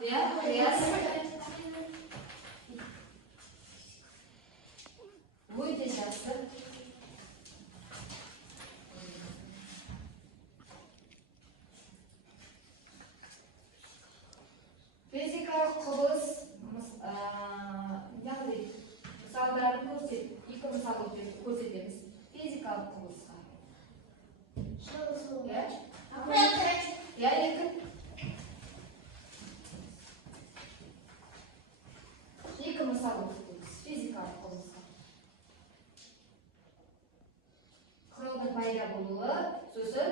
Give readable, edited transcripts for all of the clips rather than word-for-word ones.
Ya, yes. Өте жақсы. Физикалық құбылыс яғни мысалдарын екі мысал көрсетеміз. Физикалық құбылысқа. Я екі мысал көрсетеміз. Физикалық құбылысқа. Құралдың пайда болуы, сосын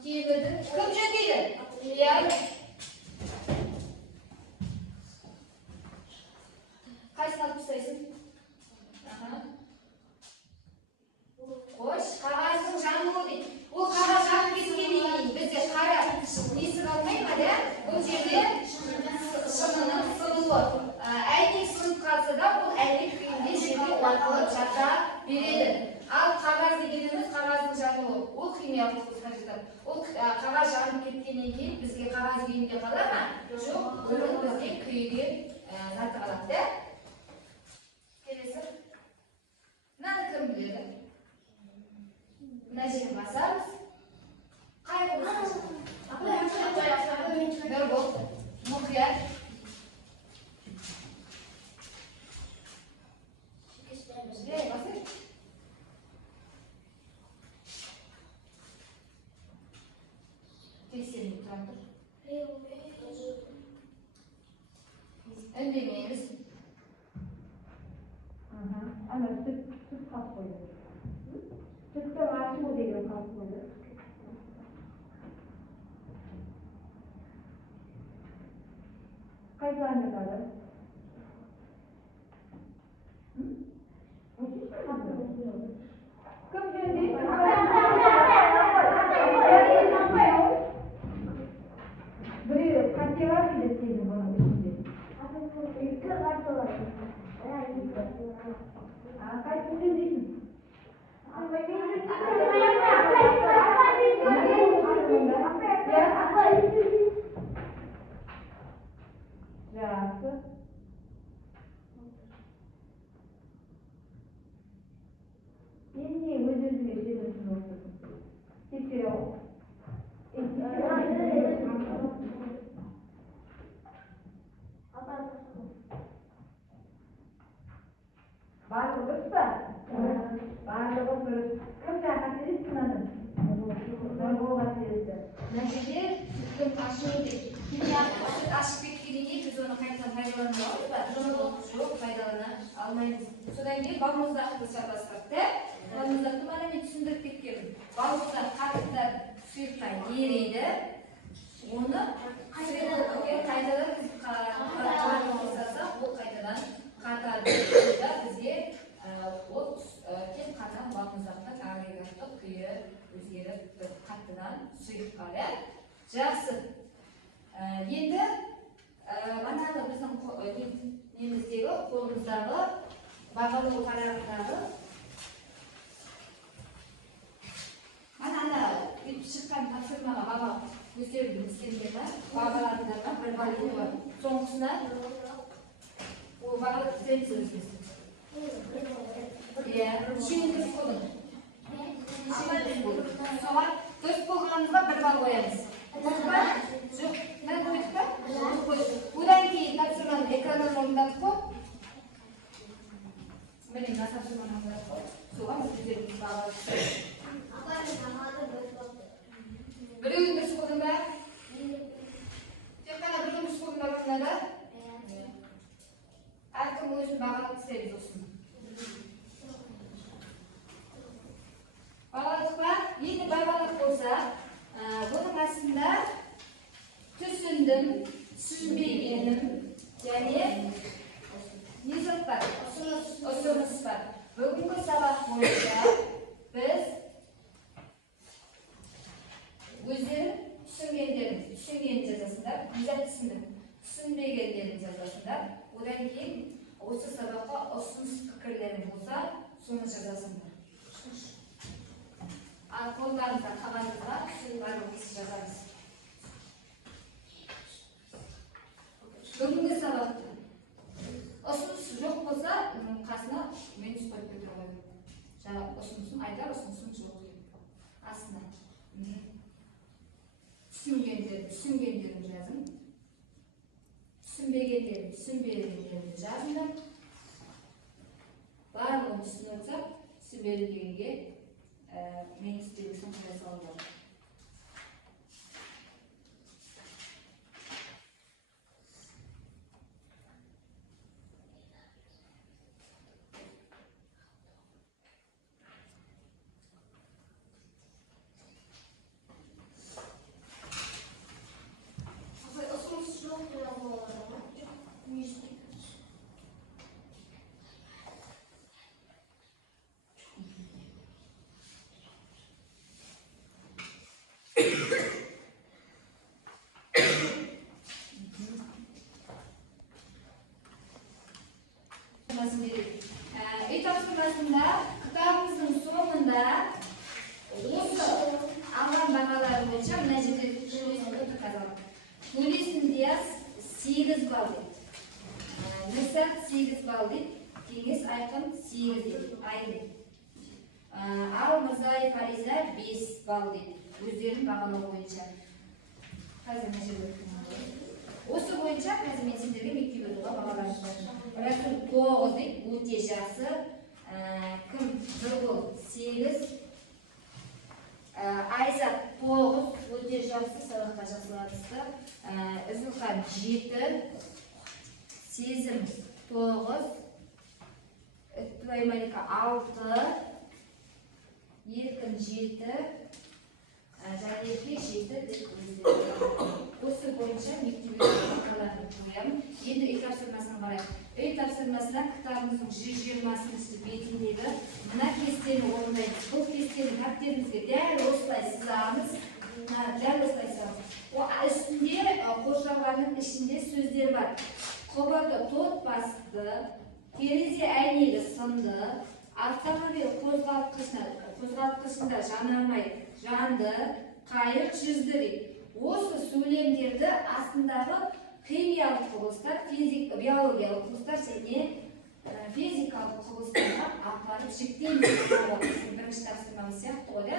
темірдің кім жөндейді? Қайсыны алып тастайсың? Қош, қағаздың жануы дейді. Ол қағаз жанып кеткеннен кейін бізде қара несі қалмайды ма, да? Бұл жерде шынының сылуы. Әйнек сынып қалса да, бұл әйнек күйінде жерде уатылып жата береді. Ал қағаз дегеніміз қағаздың жануы. Ол химиялық құбылысқа жатады. Ол қағаз жанып кеткеннен кейін бізге қағаз күйінде қала ма? Жоқ, оның бізге күйген заты қалады, да? Келесі. Мынаны кім біледі? Мына жерін басамыз. Қай құбылыс? Бір болды. Мұқият. Ündemeyimiz. Ana süt kap koyuyor. Sütte var, şu modeli kap koyuyor. Kaç tane kadar? Kım şimdi? Buraya kaç yıllar gidesin bana şimdi? İlk kaç yıllar? Kaç yıllar? Жақсы. Енді өз-өзіңе жетесің осы. Тексере ал. Барлығы дұрыс па? Барлығы дұрыс. Кім қателесті мынадан? Нұрбол қателесті. Мына жерде сүттің ашуы дейді. Химиялық сүт ашып кеткеннен кейін біз оны қайтадан пайдалана аламыз ба? Жоқ, пайдалана алмаймыз. Содан кейін балмұздақты бастапты. Балмұздақты мана мен түсіндіріп кеткенмін. Балмұздақ қатты сұйыққа ериді. Оны қайтадан қосасақ, ол қайтадан қатады. Бізге ол тек қана балмұздақтың агрегаттық күйі өзгеріп қаттыдан сұйыққа. Жақсы. Енді манағы біздің неміздегі қолымыздағы бағалы парағындағы ана шыққан тапсырмаға бала өздерінің істеріне бағаларындағы бір бағалы бар. Соңғысына ол бағалы түзелісі өзгесі. Үшеуіңіз қолын. Соған дұрыс болғаныңызға бір бал қоямыз. Жоқ, мән қойдық па? Одан кейін тапсырманы экраннан орындадық қой. Міне, мына тапсырманы орындадық қой. Соған өздеріңіз бағалы түсіріңіз. Біреудің дұрыс болдың ба? Тек қана біреудің дұрыс болдың ба мынада? Әркім өзін бағалап істейміз осыны. Бағаладық па? Енді бағалап болса, оның астында түсіндім, түсінбегенім, және не зат бар? Ұсыныс бар. Бүгінгі сабақ бойынша біз өздерің түсінгенін жазасыңдар, не түсіндім, түсінбегендерін жазасыңдар. Одан кейін осы сабаққа ұсыныс пікірлерің болса, соны жазасыңдар. Қолдарыңызға, қағазыңызға барлығымыз жазамыз. Бүгінгі сабақта ұсыныс жоқ болса, қасына минус қойып кете қойыңыз. Жаңа ұсынысын айтар, ұсынысын жоқ деп. Астына. Түсінгендерін жазың. Түсінбегендерін жазыңдар. Барлығын түсініп отырсақ, түсінбегендерге минус белгісін қоя салыңдар. Үй тапсырмасында кітабымыздың соңында осы алған бағалары бойынша мына жерде жазылған. Төлесін Диас 8 балл дейді. Нұрсат 8 балл дейді. Кеңес Айқын 8 дейді. Ал Мырзаев Фариза 5 балл дейді. Өздерінің бағалау бойынша. Қазір мына жерде осы бойынша қазір мен сендерге мектеп өтуға бағаларымды. Расул 9 дейді, өте жақсы. Кім? Нұргүл 8. Айзат 9, өте жақсы, сабаққа жақсылатысты. Үзілхан 7. Сезім 9. Малика 6. Еркін 7. Жәлерге 7 деп өздері. Осы бойынша мектебе бағаларын қоямын. Енді үй тапсырмасына қарайық. Үй тапсырмасына кітабымыздың 120 бетіндегі мына кестені орындаймыз. Бұл кестені дәптеріңізге дәл осылай сызамыз. Дәл осылай сызамыз. Үстінде қоршағанның ішінде сөздер бар. Құбырды тот басты, терезе әйнегі сынды, автомобиль қозғалтқышында жанармай жанды, қайық жүзді дейді. Осы сөйлемдерді астындағы химиялық құбылыстар, биологиялық құбылыстар және физикалық құбылыстарға апарып жіктейміз. Бірінші тапсырмамыз сияқты ғой.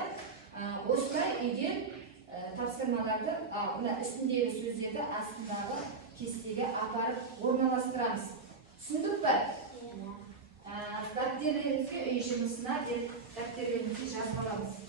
Осылай үйде тапсырмаларды, мына үстіндегі сөздерді астындағы кестеге апарып орналастырамыз. Түсіндік пе? Дәптерлерімізге үй жұмысына деп дәптерлерімізге жазып аламыз.